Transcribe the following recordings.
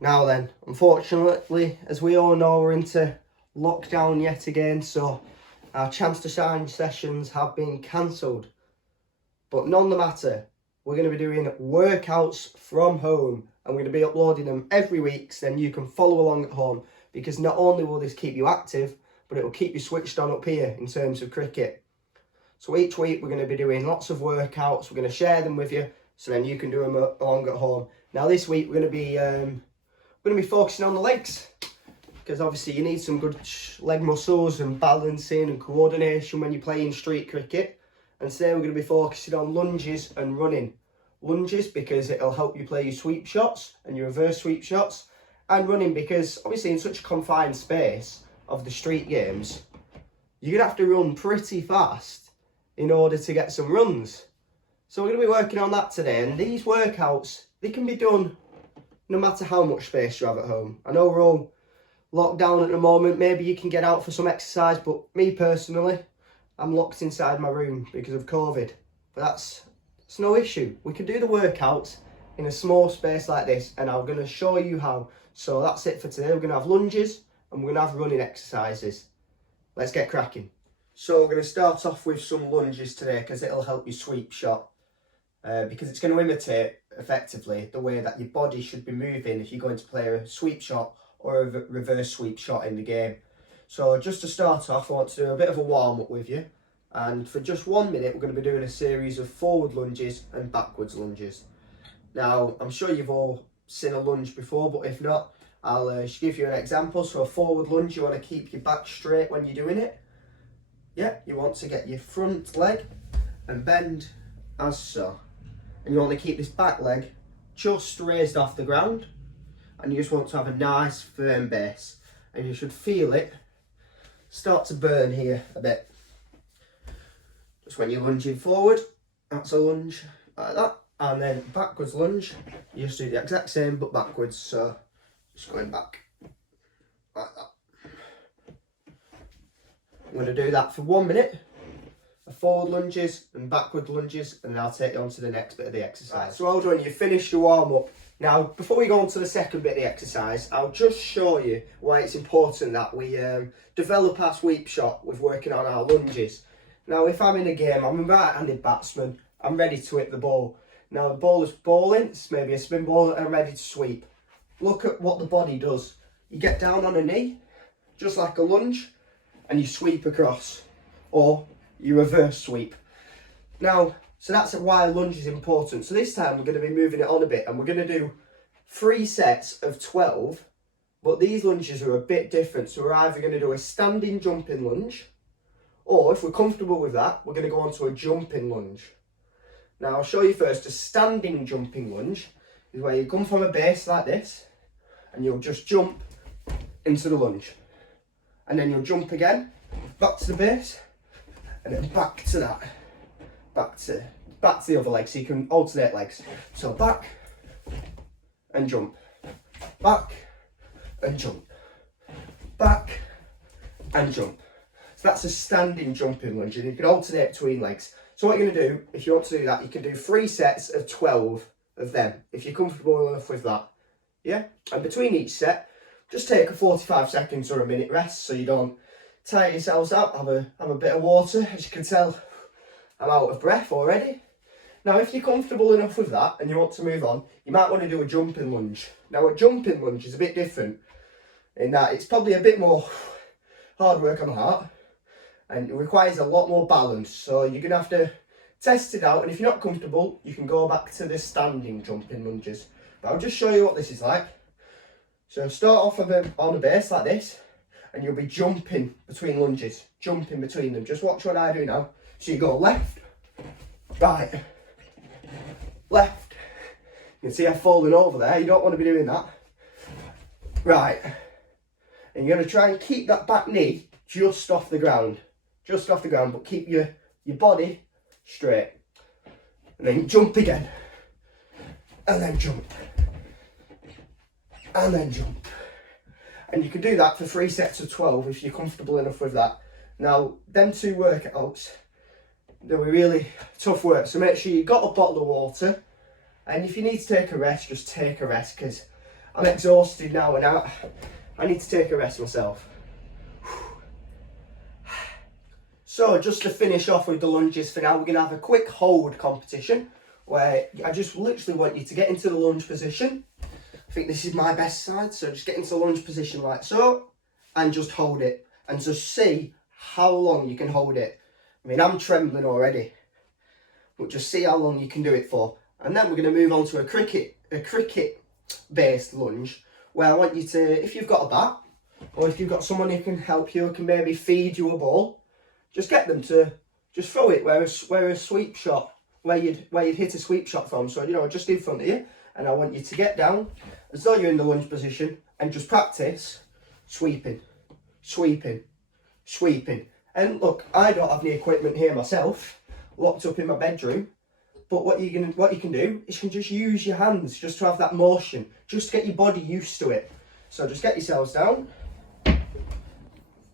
Now then, unfortunately, as we all know, we're into lockdown yet again, so our chance to shine sessions have been cancelled. But none the matter, we're going to be doing workouts from home, and we're going to be uploading them every week, so then you can follow along at home, because not only will this keep you active, but it will keep you switched on up here in terms of cricket. So each week we're going to be doing lots of workouts, we're going to share them with you, so then you can do them along at home. Now this week we're going to be focusing on the legs, because obviously you need some good leg muscles and balancing and coordination when you're playing street cricket. And today we're going to be focusing on lunges and running. Lunges because it'll help you play your sweep shots and your reverse sweep shots, and running because obviously in such a confined space of the street games, you're going to have to run pretty fast in order to get some runs. So we're going to be working on that today, and these workouts, they can be done no matter how much space you have at home. I know we're all locked down at the moment, maybe you can get out for some exercise, but me personally, I'm locked inside my room because of COVID. But it's no issue. We can do the workouts in a small space like this, and I'm going to show you how. So that's it for today. We're going to have lunges and we're going to have running exercises. Let's get cracking. So we're going to start off with some lunges today because it'll help you sweep shot. Because it's going to imitate effectively the way that your body should be moving if you're going to play a sweep shot or a reverse sweep shot in the game. So just to start off, I want to do a bit of a warm up with you, and for just 1 minute we're going to be doing a series of forward lunges and backwards lunges. Now I'm sure you've all seen a lunge before, but if not, I'll just give you an example. So a forward lunge, you want to keep your back straight when you're doing it. Yeah, you want to get your front leg and bend as so. And you want to keep this back leg just raised off the ground, and you just want to have a nice firm base, and you should feel it start to burn here a bit. Just when you're lunging forward, that's a lunge like that, and then backwards lunge, you just do the exact same but backwards, so just going back like that. I'm going to do that for 1 minute. Forward lunges and backward lunges, and then I'll take you on to the next bit of the exercise. Right, so well done, you've finished your warm up. Now before we go on to the second bit of the exercise, I'll just show you why it's important that we develop our sweep shot with working on our lunges. Now if I'm in a game, I'm a right-handed batsman, I'm ready to hit the ball. Now the ball is bowling, it's maybe a spin ball, and I'm ready to sweep. Look at what the body does. You get down on a knee, just like a lunge, and you sweep across, or you reverse sweep. Now, so that's why lunge is important. So this time we're going to be moving it on a bit, and we're going to do 3 sets of 12, but these lunges are a bit different. So we're either going to do a standing jumping lunge, or if we're comfortable with that, we're going to go on to a jumping lunge. Now I'll show you first. A standing jumping lunge is where you come from a base like this, and you'll just jump into the lunge, and then you'll jump again, back to the base, and then back to that, back to the other leg, so you can alternate legs. So back and jump, back and jump, back and jump. So that's a standing jumping lunge, and you can alternate between legs. So what you're going to do, if you want to do that, you can do 3 sets of 12 of them, if you're comfortable enough with that. Yeah, and between each set, just take a 45 seconds or a minute rest, so you don't tire yourselves out. Have a bit of water. As you can tell, I'm out of breath already. Now if you're comfortable enough with that and you want to move on, you might want to do a jumping lunge. Now a jumping lunge is a bit different in that it's probably a bit more hard work on the heart, and it requires a lot more balance, so you're going to have to test it out, and if you're not comfortable you can go back to the standing jumping lunges. But I'll just show you what this is like. So start off on a base like this, and you'll be jumping between lunges, jumping between them. Just watch what I do now. So you go left, right, left. You can see I've fallen over there. You don't want to be doing that. Right. And you're going to try and keep that back knee just off the ground. Just off the ground, but keep your body straight. And then jump again. And then jump. And then jump. And you can do that for 3 sets of 12 if you're comfortable enough with that. Now, them 2 workouts, they'll be really tough work. So make sure you've got a bottle of water. And if you need to take a rest, just take a rest, because I'm exhausted now and I need to take a rest myself. So just to finish off with the lunges for now, we're going to have a quick hold competition where I just literally want you to get into the lunge position. I think this is my best side, so just get into the lunge position like so and just hold it and just see how long you can hold it. I mean, I'm trembling already, but just see how long you can do it for. And then we're going to move on to a cricket based lunge where I want you to, if you've got a bat or if you've got someone who can help you, who can maybe feed you a ball, just get them to just throw it where a sweep shot, where you'd hit a sweep shot from. So, you know, just in front of you. And I want you to get down as though you're in the lunge position and just practice sweeping, sweeping, sweeping. And look, I don't have any equipment here myself, locked up in my bedroom. But what you can do is you can just use your hands just to have that motion, just to get your body used to it. So just get yourselves down,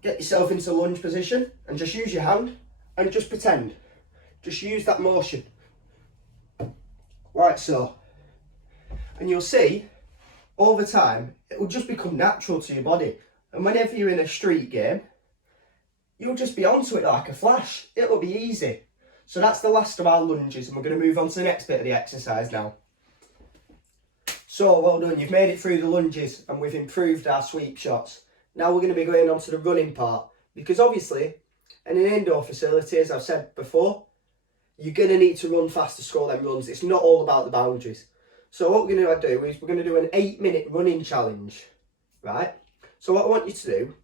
get yourself into lunge position and just use your hand and just pretend. Just use that motion. Like so. And you'll see, over time, it will just become natural to your body. And whenever you're in a street game, you'll just be onto it like a flash. It'll be easy. So that's the last of our lunges, and we're going to move on to the next bit of the exercise now. So, well done, you've made it through the lunges and we've improved our sweep shots. Now we're going to be going on to the running part, because obviously, in an indoor facility, as I've said before, you're going to need to run fast to score them runs. It's not all about the boundaries. So what we're going to do is we're going to do an 8-minute running challenge, right? So what I want you to do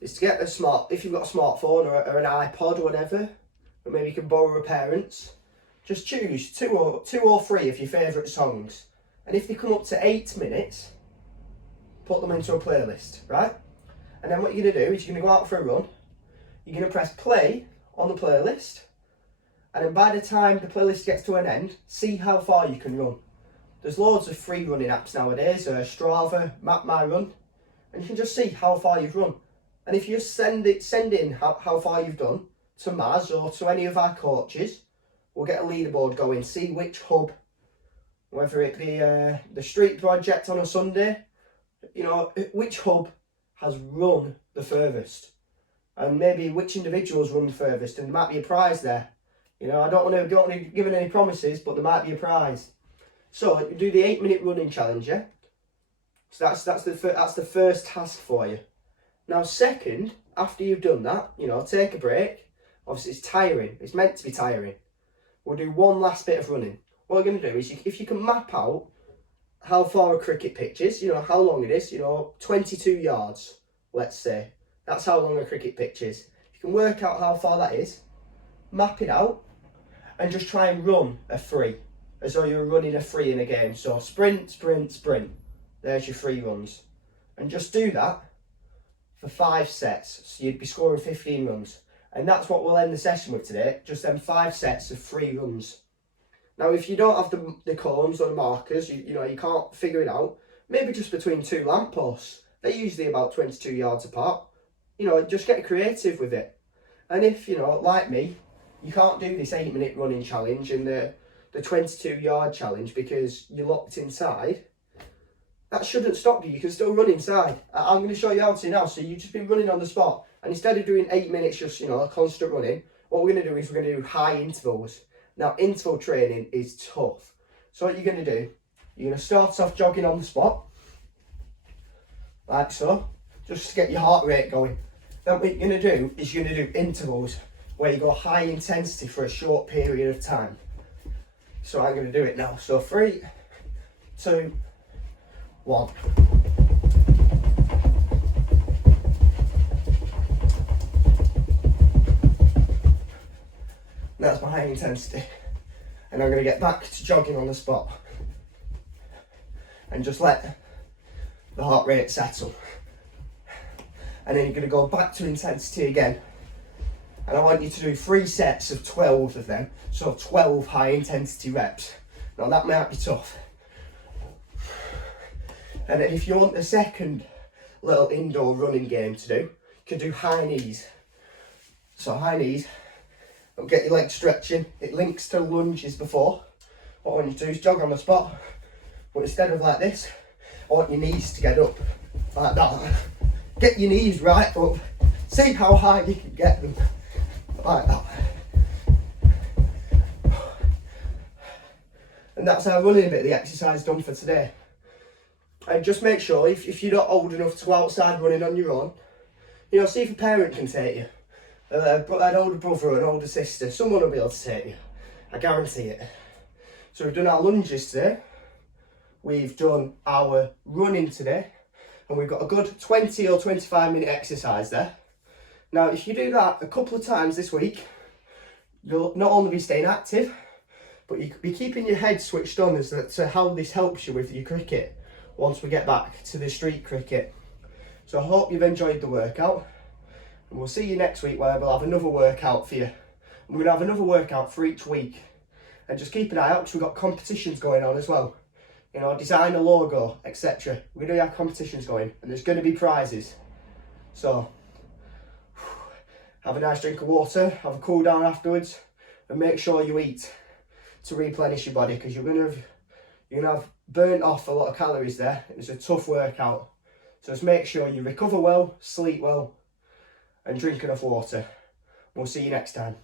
is to get if you've got a smartphone or an iPod or whatever, or maybe you can borrow a parent's, just choose two or three of your favourite songs. And if they come up to 8 minutes, put them into a playlist, right? And then what you're going to do is you're going to go out for a run, you're going to press play on the playlist, and then by the time the playlist gets to an end, see how far you can run. There's loads of free running apps nowadays, Strava, Map My Run, and you can just see how far you've run. And if you send in how far you've done to Maz or to any of our coaches, we'll get a leaderboard going, see which hub, whether it be the street project on a Sunday, you know, which hub has run the furthest, and maybe which individuals run the furthest, and there might be a prize there. You know, I don't want to give any promises, but there might be a prize. So you do the 8-minute running challenge, yeah? So that's the first task for you. Now, second, after you've done that, you know, take a break. Obviously, it's tiring. It's meant to be tiring. We'll do one last bit of running. What we're going to do is, if you can map out how far a cricket pitch is, you know, how long it is, you know, 22 yards, let's say. That's how long a cricket pitch is. If you can work out how far that is, map it out, and just try and run a free, as though you're running a free in a game. So sprint, sprint, sprint. There's your free runs. And just do that for 5 sets. So you'd be scoring 15 runs. And that's what we'll end the session with today. Just them 5 sets of free runs. Now, if you don't have the cones or the markers, you know, you can't figure it out, maybe just between 2 lampposts. They're usually about 22 yards apart. You know, just get creative with it. And if, you know, like me, you can't do this 8-minute running challenge and the 22-yard challenge because you're locked inside, that shouldn't stop you. You can still run inside. I'm going to show you how to now. So you've just been running on the spot. And instead of doing 8 minutes, just, you know, constant running, what we're going to do is we're going to do high intervals. Now, interval training is tough. So what you're going to do, you're going to start off jogging on the spot, like so, just to get your heart rate going. Then what you're going to do is you're going to do intervals, where you go high intensity for a short period of time. So I'm going to do it now. So 3, 2, 1. That's my high intensity. And I'm going to get back to jogging on the spot. And just let the heart rate settle. And then you're going to go back to intensity again. And I want you to do 3 sets of 12 of them. So 12 high intensity reps. Now that might be tough. And then if you want a second little indoor running game to do, you can do high knees. So high knees. It'll get your legs stretching. It links to lunges before. What I want you to do is jog on the spot. But instead of like this, I want your knees to get up like that. Get your knees right up. See how high you can get them like that. And that's our running bit of the exercise done for today. And just make sure if you're not old enough to go outside running on your own, you know, see if a parent can take you. An older brother or an older sister, someone will be able to take you. I guarantee it. So we've done our lunges today. We've done our running today. And we've got a good 20 or 25 minute exercise there. Now, if you do that a couple of times this week, you'll not only be staying active, but you could be keeping your head switched on as to how this helps you with your cricket once we get back to the street cricket. So I hope you've enjoyed the workout. And we'll see you next week where we'll have another workout for you. And we're going to have another workout for each week. And just keep an eye out because we've got competitions going on as well. You know, design a logo, etc. We're going to have competitions going and there's going to be prizes. So, have a nice drink of water, have a cool down afterwards, and make sure you eat to replenish your body because you're going to have burnt off a lot of calories there. It's a tough workout. So just make sure you recover well, sleep well, and drink enough water. We'll see you next time.